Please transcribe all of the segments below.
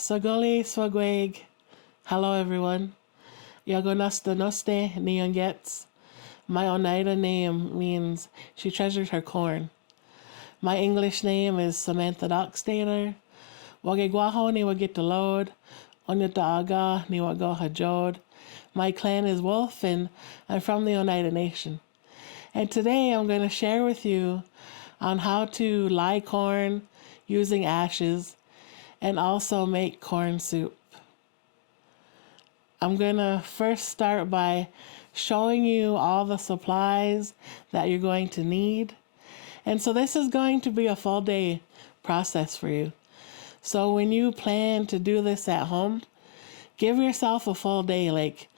Sagoli Swagweg. Hello everyone. Yagonasta Noste Neongets. My Oneida name means she treasured her corn. My English name is Samantha Dockstader. Wagegwaho ni Wagitaload. Onyata Aga ni Wagoha Jod. My clan is Wolf and I'm from the Oneida Nation. And today I'm going to share with you on how to lye corn using ashes and also make corn soup. I'm going to first start by showing you all the supplies that you're going to need. And so this is going to be a full day process for you. So when you plan to do this at home, give yourself a full day, like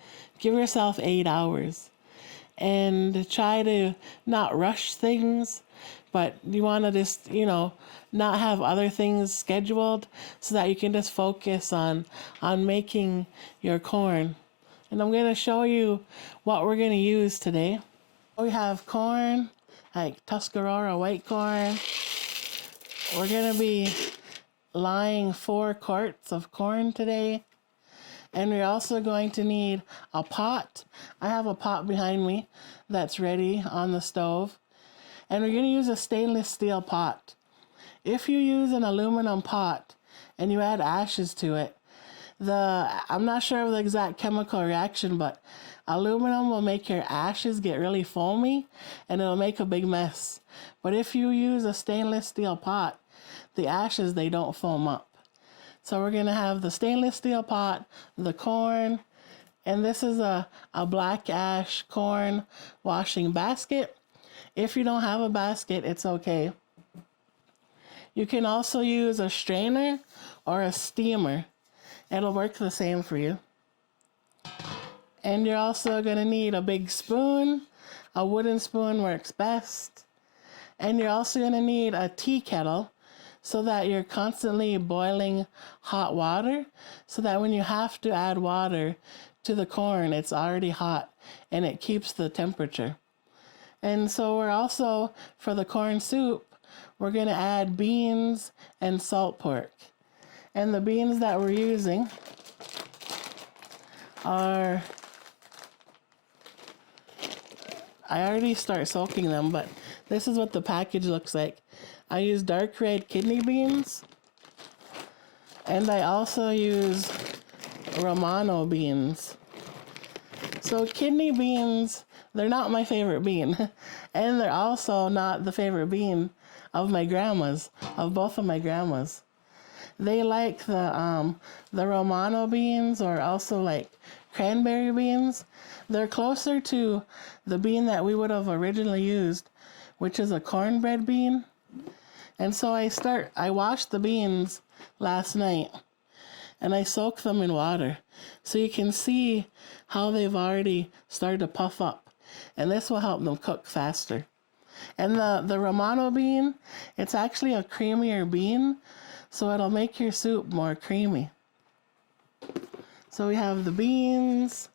give yourself 8 hours. And try to not rush things, but you want to just, not have other things scheduled so that you can just focus on making your corn. And I'm going to show you what we're going to use today. We have corn, like Tuscarora white corn. We're going to be lying 4 quarts of corn today. And we're also going to need a pot. I have a pot behind me that's ready on the stove. And we're going to use a stainless steel pot. If you use an aluminum pot and you add ashes to it, I'm not sure of the exact chemical reaction, but aluminum will make your ashes get really foamy and it'll make a big mess. But if you use a stainless steel pot, the ashes, they don't foam up. So we're going to have the stainless steel pot, the corn, and this is a black ash corn washing basket. If you don't have a basket, it's okay. You can also use a strainer or a steamer. It'll work the same for you. And you're also going to need a big spoon. A wooden spoon works best. And you're also going to need a tea kettle, so that you're constantly boiling hot water, so that when you have to add water to the corn, it's already hot and it keeps the temperature. And so we're also, for the corn soup, we're going to add beans and salt pork. And the beans that we're using are, I already start soaking them, but this is what the package looks like. I use dark red kidney beans, and I also use Romano beans. So kidney beans, they're not my favorite bean, and they're also not the favorite bean of my grandma's, of both of my grandmas. They like the Romano beans, or also like cranberry beans. They're closer to the bean that we would have originally used, which is a cornbread bean. And so I washed the beans last night and I soak them in water. So you can see how they've already started to puff up. And this will help them cook faster. And the Romano bean, it's actually a creamier bean, so it'll make your soup more creamy. So we have the beans,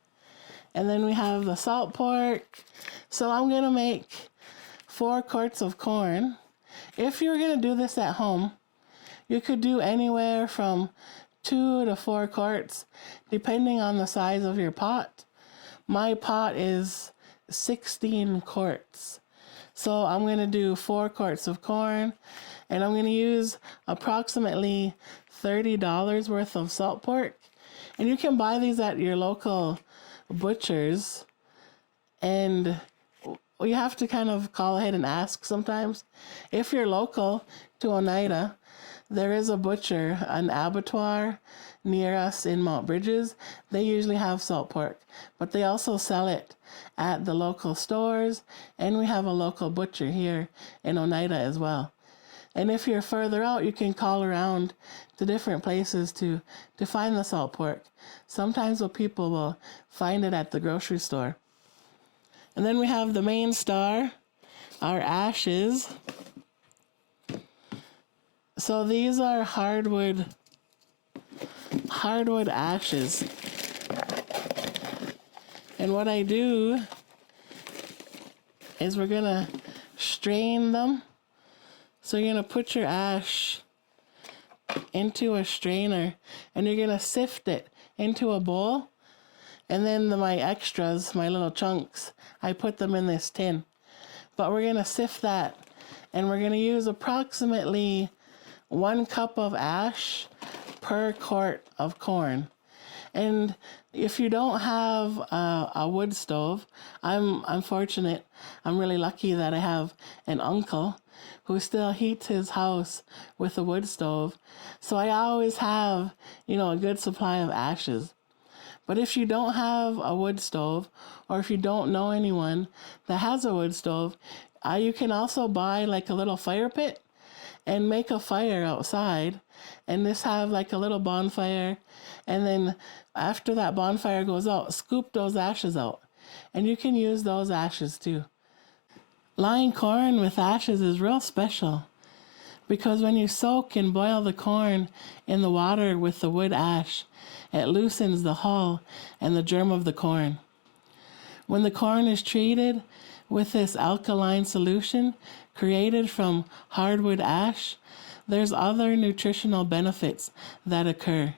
and then we have the salt pork. So I'm going to make 4 quarts of corn. If you're going to do this at home, you could do anywhere from 2 to 4 quarts, depending on the size of your pot. My pot is 16 quarts. So I'm going to do 4 quarts of corn, and I'm going to use approximately $30 worth of salt pork. And you can buy these at your local butcher's, and you have to kind of call ahead and ask sometimes. If you're local to Oneida, there is a butcher, an abattoir near us in Mount Bridges. They usually have salt pork, but they also sell it at the local stores, and we have a local butcher here in Oneida as well. And if you're further out, you can call around to different places to find the salt pork. Sometimes the people will find it at the grocery store. And then we have the main star, our ashes. So these are hardwood ashes. And what I do is we're going to strain them. So you're going to put your ash into a strainer, and you're gonna sift it into a bowl. And then my extras, my little chunks, I put them in this tin. But we're gonna sift that, and we're gonna use approximately 1 cup of ash per quart of corn. And if you don't have a wood stove, I'm fortunate. I'm really lucky that I have an uncle who still heats his house with a wood stove. So I always have, a good supply of ashes. But if you don't have a wood stove, or if you don't know anyone that has a wood stove, you can also buy like a little fire pit and make a fire outside, and just have like a little bonfire. And then after that bonfire goes out, scoop those ashes out, and you can use those ashes too. Lying corn with ashes is real special because when you soak and boil the corn in the water with the wood ash, it loosens the hull and the germ of the corn. When the corn is treated with this alkaline solution created from hardwood ash, there's other nutritional benefits that occur.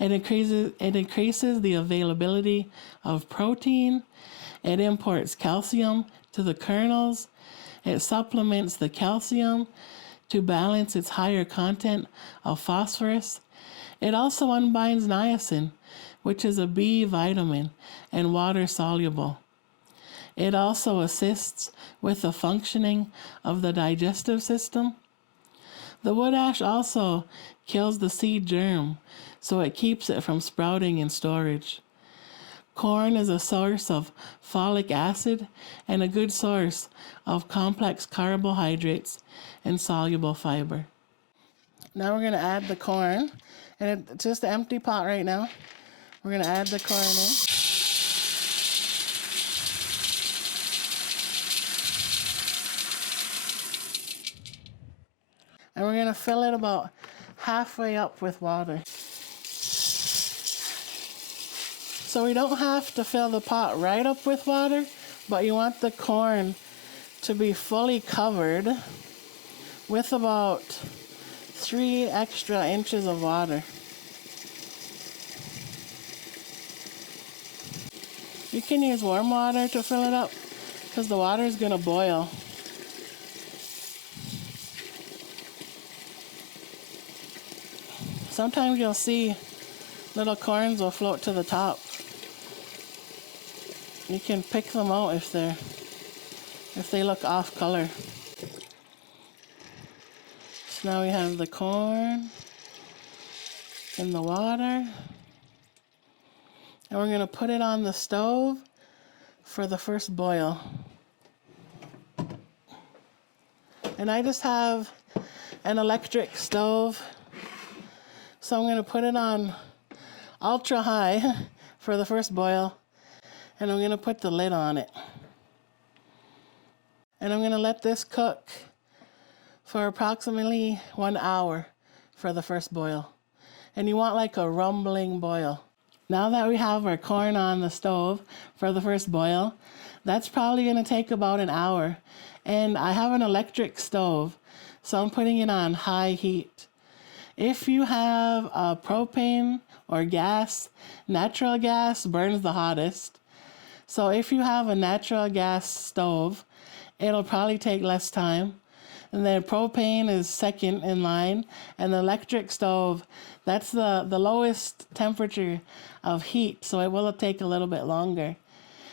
It increases the availability of protein. It imports calcium to the kernels. It supplements the calcium to balance its higher content of phosphorus. It also unbinds niacin, which is a B vitamin and water soluble. It also assists with the functioning of the digestive system. The wood ash also kills the seed germ, so it keeps it from sprouting in storage. Corn is a source of folic acid and a good source of complex carbohydrates and soluble fiber. Now we're going to add the corn, and it's just an empty pot right now. We're going to add the corn in. And we're going to fill it about halfway up with water. So we don't have to fill the pot right up with water, but you want the corn to be fully covered with about 3 extra inches of water. You can use warm water to fill it up because the water is going to boil. Sometimes you'll see little corns will float to the top. You can pick them out if they look off color. So now we have the corn in the water. And we're going to put it on the stove for the first boil. And I just have an electric stove. So I'm going to put it on ultra high for the first boil. And I'm going to put the lid on it. And I'm going to let this cook for approximately 1 hour for the first boil. And you want like a rumbling boil. Now that we have our corn on the stove for the first boil, that's probably going to take about an hour. And I have an electric stove, so I'm putting it on high heat. If you have a propane or gas, natural gas burns the hottest. So if you have a natural gas stove, it'll probably take less time. And then propane is second in line. And the electric stove, that's the lowest temperature of heat, so it will take a little bit longer.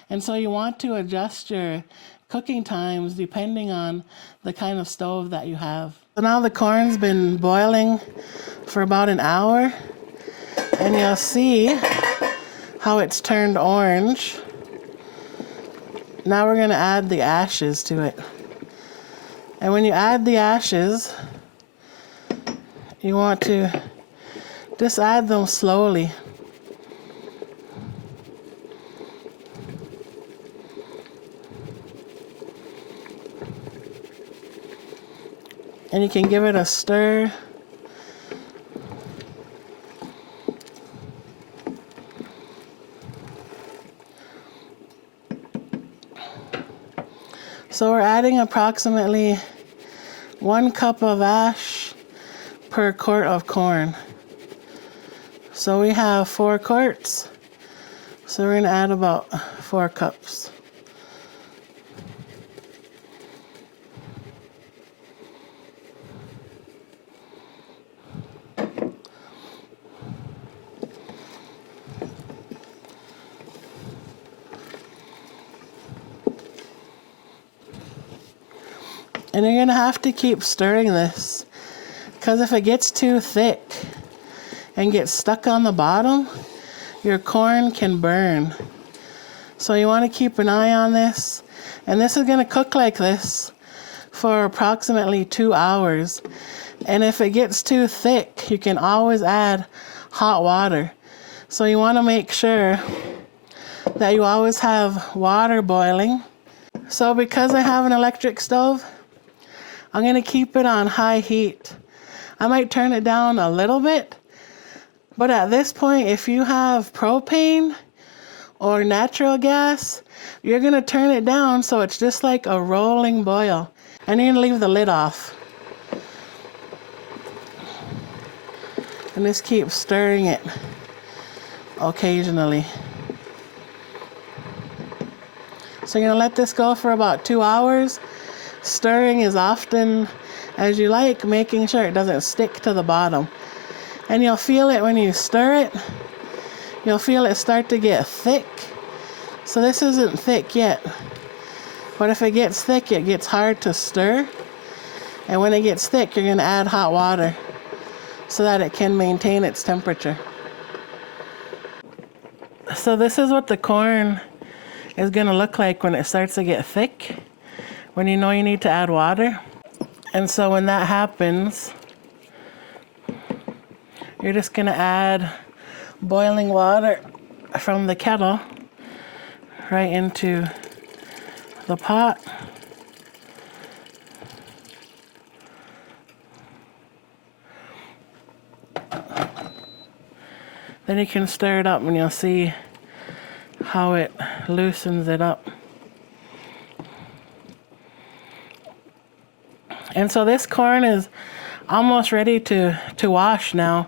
And so you want to adjust your cooking times depending on the kind of stove that you have. So now the corn's been boiling for about an hour, and you'll see how it's turned orange. Now we're going to add the ashes to it. And when you add the ashes, you want to just add them slowly. And you can give it a stir. So we're adding approximately 1 cup of ash per quart of corn. So we have 4 quarts. So we're going to add about 4 cups. And you're going to have to keep stirring this, because if it gets too thick and gets stuck on the bottom, your corn can burn. So you want to keep an eye on this. And this is going to cook like this for approximately 2 hours. And if it gets too thick, you can always add hot water. So you want to make sure that you always have water boiling. So because I have an electric stove, I'm going to keep it on high heat. I might turn it down a little bit, but at this point, if you have propane or natural gas, you're going to turn it down so it's just like a rolling boil. And you're going to leave the lid off. And just keep stirring it occasionally. So you're going to let this go for about 2 hours, stirring as often as you like, making sure it doesn't stick to the bottom. And you'll feel it when you stir it. You'll feel it start to get thick. So this isn't thick yet. But if it gets thick, it gets hard to stir. And when it gets thick, you're going to add hot water so that it can maintain its temperature. So this is what the corn is going to look like when it starts to get thick, when you know you need to add water. And so when that happens, you're just going to add boiling water from the kettle right into the pot. Then you can stir it up and you'll see how it loosens it up. And so this corn is almost ready to wash now.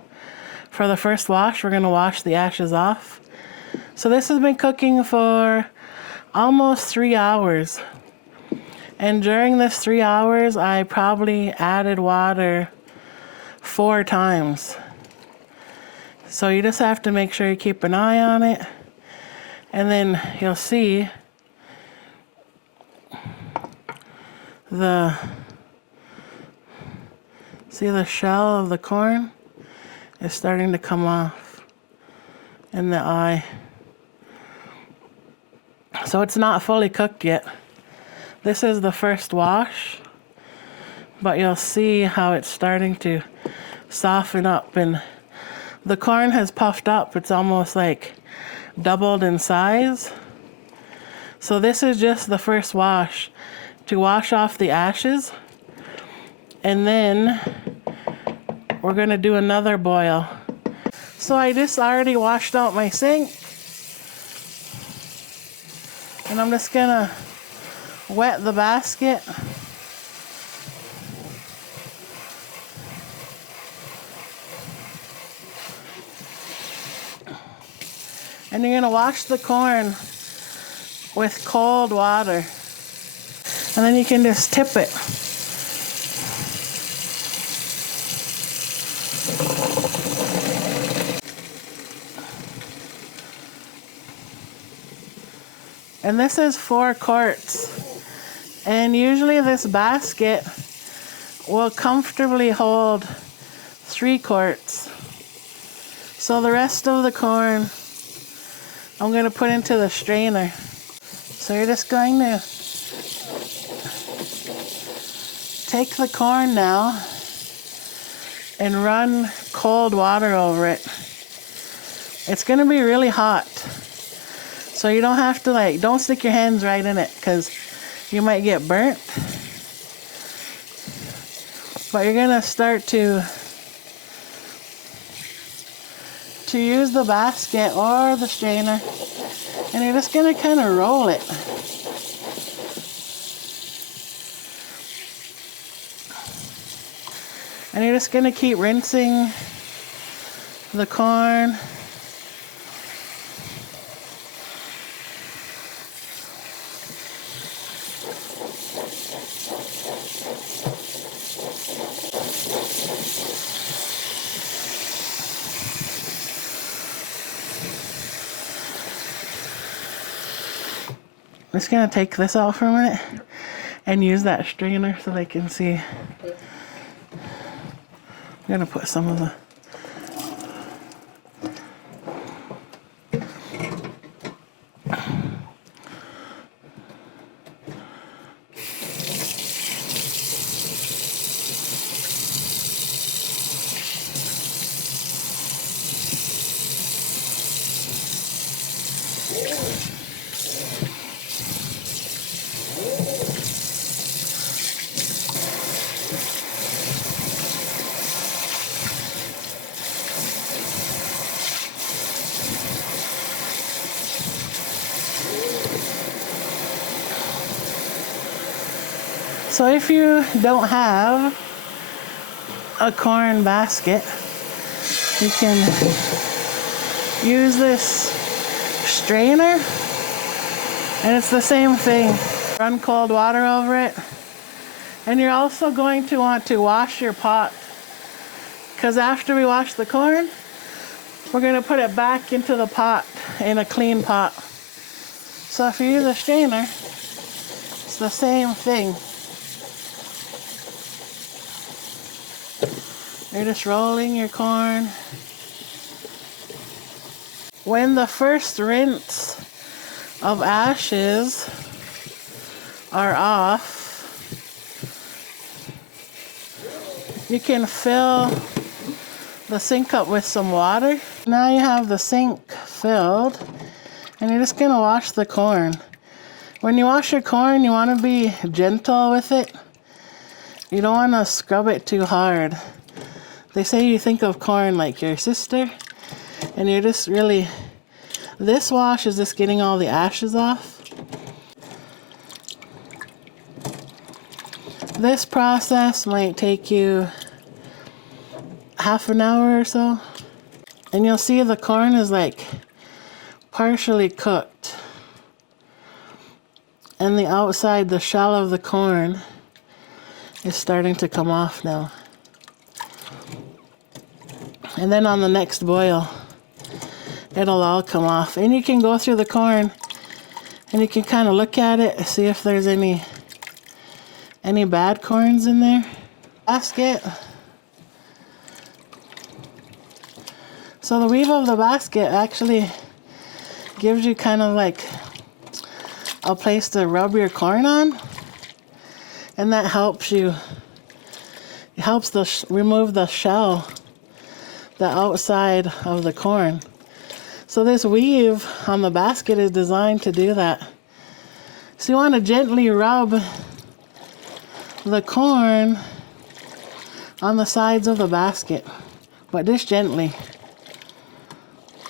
For the first wash, we're going to wash the ashes off. So this has been cooking for almost 3 hours. And during this 3 hours, I probably added water 4 times. So you just have to make sure you keep an eye on it. And then you'll see the shell of the corn is starting to come off in the eye. So it's not fully cooked yet. This is the first wash, but you'll see how it's starting to soften up, and the corn has puffed up. It's almost like doubled in size. So this is just the first wash to wash off the ashes, and then we're going to do another boil. So I just already washed out my sink, and I'm just going to wet the basket. And you're going to wash the corn with cold water. And then you can just tip it. And this is 4 quarts. And usually this basket will comfortably hold 3 quarts. So the rest of the corn I'm going to put into the strainer. So you're just going to take the corn now and run cold water over it. It's going to be really hot. So you don't have to don't stick your hands right in it because you might get burnt. But you're going to start to use the basket or the strainer, and you're just going to kind of roll it. And you're just gonna keep rinsing the corn. I'm just gonna take this out for a minute and use that strainer so they can see. I'm gonna put some of the So if you don't have a corn basket, you can use this strainer, and it's the same thing. Run cold water over it. And you're also going to want to wash your pot, because after we wash the corn, we're going to put it back into the pot in a clean pot. So if you use a strainer, it's the same thing. You're just rolling your corn. When the first rinse of ashes are off, you can fill the sink up with some water. Now you have the sink filled, and you're just gonna wash the corn. When you wash your corn, you wanna be gentle with it. You don't wanna scrub it too hard. They say you think of corn like your sister, and you're just really, this wash is just getting all the ashes off. This process might take you half an hour or so, and you'll see the corn is like partially cooked, and the outside, the shell of the corn is starting to come off now. And then on the next boil, it'll all come off. And you can go through the corn and you can kind of look at it, see if there's any bad corns in there. Basket. So the weave of the basket actually gives you kind of like a place to rub your corn on. And that helps you, it helps remove the shell, the outside of the corn. So this weave on the basket is designed to do that. So you want to gently rub the corn on the sides of the basket, but just gently,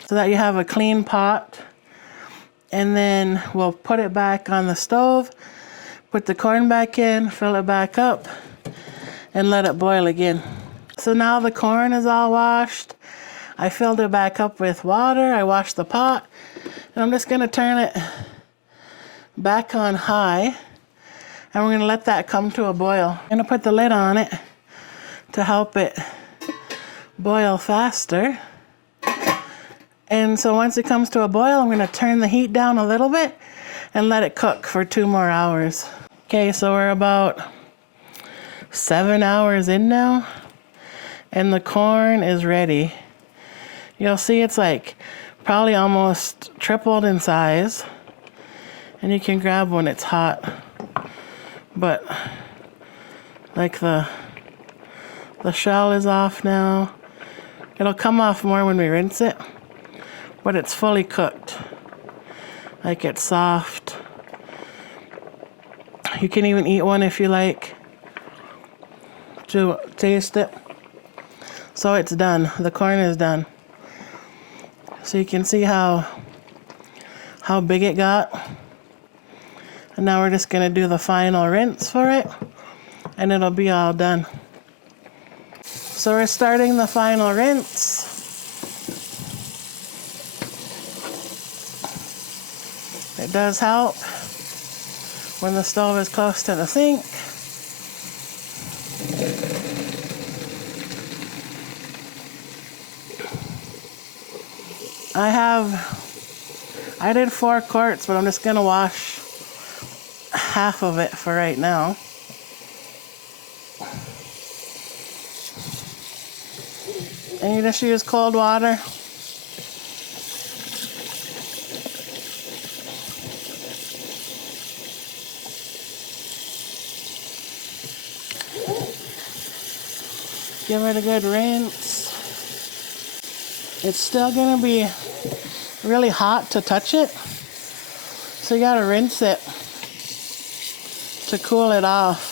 so that you have a clean pot. And then we'll put it back on the stove, put the corn back in, fill it back up, and let it boil again. So now the corn is all washed. I filled it back up with water. I washed the pot. And I'm just going to turn it back on high. And we're going to let that come to a boil. I'm going to put the lid on it to help it boil faster. And so once it comes to a boil, I'm going to turn the heat down a little bit and let it cook for 2 more hours. Okay, so we're about 7 hours in now, and the corn is ready. You'll see it's like probably almost tripled in size, and you can grab when it's hot. But like the shell is off now. It'll come off more when we rinse it, but it's fully cooked. Like, it's soft. You can even eat one if you like to taste it. So it's done. The corn is done. So you can see how big it got. And now we're just going to do the final rinse for it, and it'll be all done. So we're starting the final rinse. It does help when the stove is close to the sink. I did 4 quarts, but I'm just gonna wash half of it for right now. And you just use cold water. Give it a good rinse. It's still gonna be really hot to touch it, so you gotta rinse it to cool it off.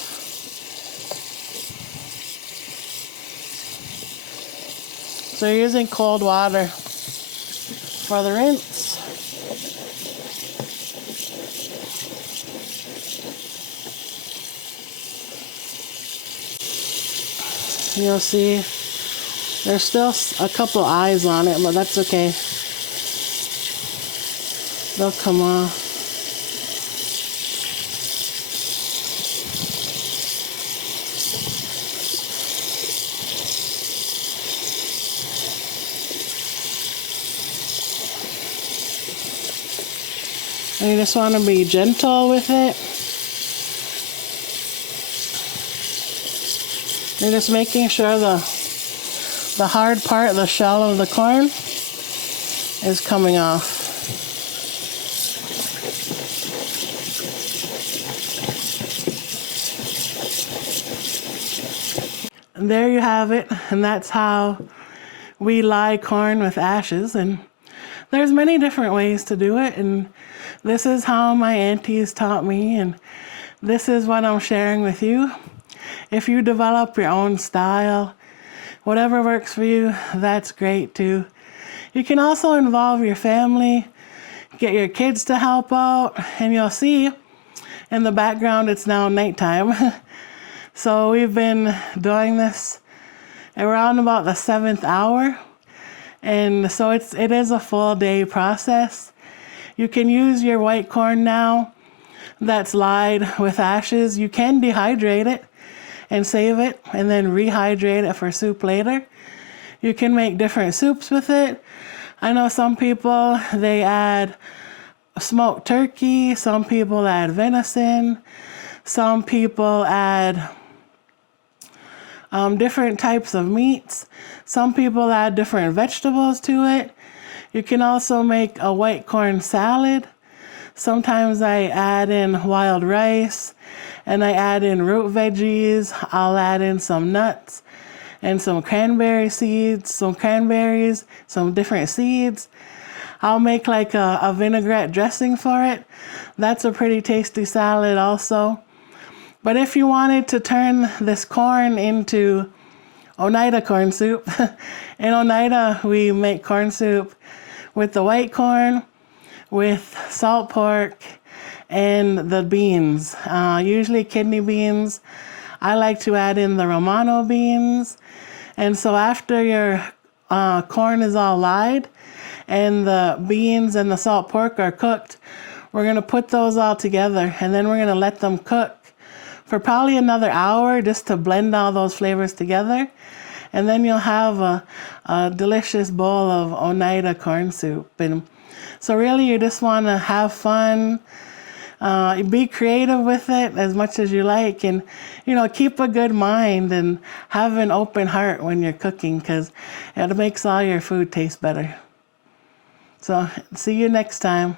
So you're using cold water for the rinse. You'll see there's still a couple eyes on it, but that's okay. They'll come off. And you just want to be gentle with it. You're just making sure the hard part, the shell of the corn, is coming off. And there you have it, and that's how we lye corn with ashes. And there's many different ways to do it, and this is how my aunties taught me, and this is what I'm sharing with you. If you develop your own style, whatever works for you, that's great too. You can also involve your family, get your kids to help out, and you'll see in the background it's now nighttime. So we've been doing this around about the 7th hour, and so it is a full day process. You can use your white corn now that's lied with ashes. You can dehydrate it and save it and then rehydrate it for soup later. You can make different soups with it. I know some people, they add smoked turkey, some people add venison, some people add different types of meats, some people add different vegetables to it. You can also make a white corn salad. Sometimes I add in wild rice, and I add in root veggies. I'll add in some nuts and some cranberry seeds, some cranberries, some different seeds. I'll make like a vinaigrette dressing for it. That's a pretty tasty salad also. But if you wanted to turn this corn into Oneida corn soup, in Oneida we make corn soup with the white corn, with salt pork, and the beans, usually kidney beans. I like to add in the Romano beans. And so after your corn is all lied and the beans and the salt pork are cooked, we're going to put those all together, and then we're going to let them cook for probably another hour just to blend all those flavors together. And then you'll have a delicious bowl of Oneida corn soup. And so really you just want to have fun, be creative with it as much as you like, and keep a good mind and have an open heart when you're cooking, because it makes all your food taste better. So see you next time.